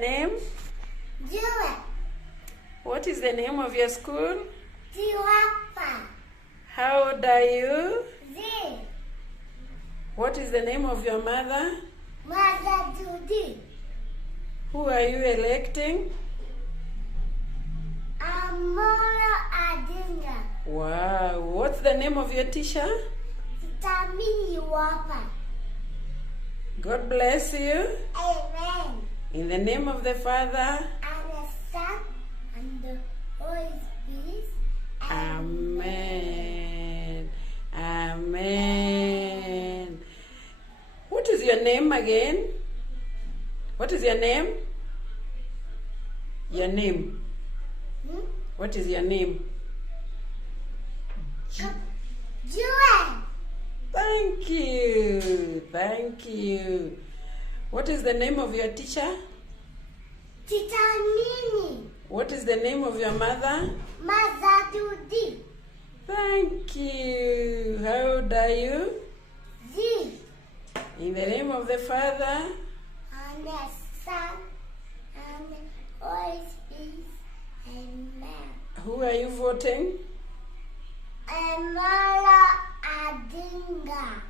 name? Jewel. What is the name of your school? Jewel. How old are you? Z. What is the name of your mother? Mother Judy. Who are you electing? Amora Adinga. Wow. What's the name of your teacher? Tamini Wapa. God bless you. Amen. In the name of the Father. And the Son and the Holy Spirit. Amen. Amen. What is your name again? What is your name? Your name. What is your name? Jewel. Thank you. Thank you. What is the name of your teacher? Tita Mini. What is the name of your mother? Mother Judy. Thank you. How old are you? Z. In the name of the Father. And the Son and the Holy Spirit. Amen. Who are you voting? Amora Adinga.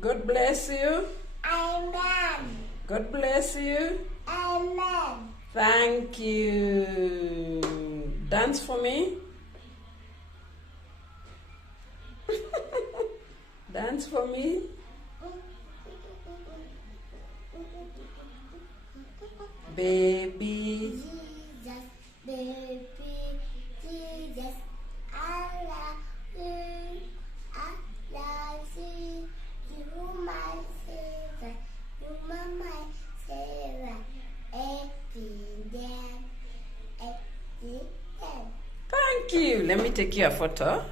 God bless you. Amen. God bless you. Amen. Thank you. Dance for me. Dance for me. Baby. Jesus, baby, Jesus, I love you. I love you. You my savior. You my savior. Every day. Thank you. Let me take you a photo.